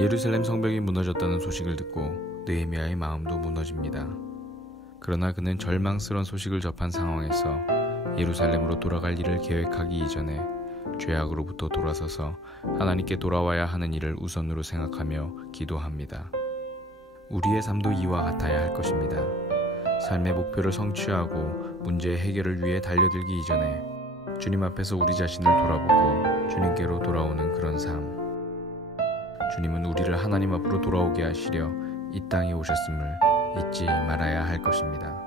예루살렘 성벽이 무너졌다는 소식을 듣고 느헤미야의 마음도 무너집니다. 그러나 그는 절망스러운 소식을 접한 상황에서 예루살렘으로 돌아갈 일을 계획하기 이전에 죄악으로부터 돌아서서 하나님께 돌아와야 하는 일을 우선으로 생각하며 기도합니다. 우리의 삶도 이와 같아야 할 것입니다. 삶의 목표를 성취하고 문제의 해결을 위해 달려들기 이전에 주님 앞에서 우리 자신을 돌아보고 주님께로 돌아오는 그런 삶. 주님은 우리를 하나님 앞으로 돌아오게 하시려 이 땅에 오셨음을 잊지 말아야 할 것입니다.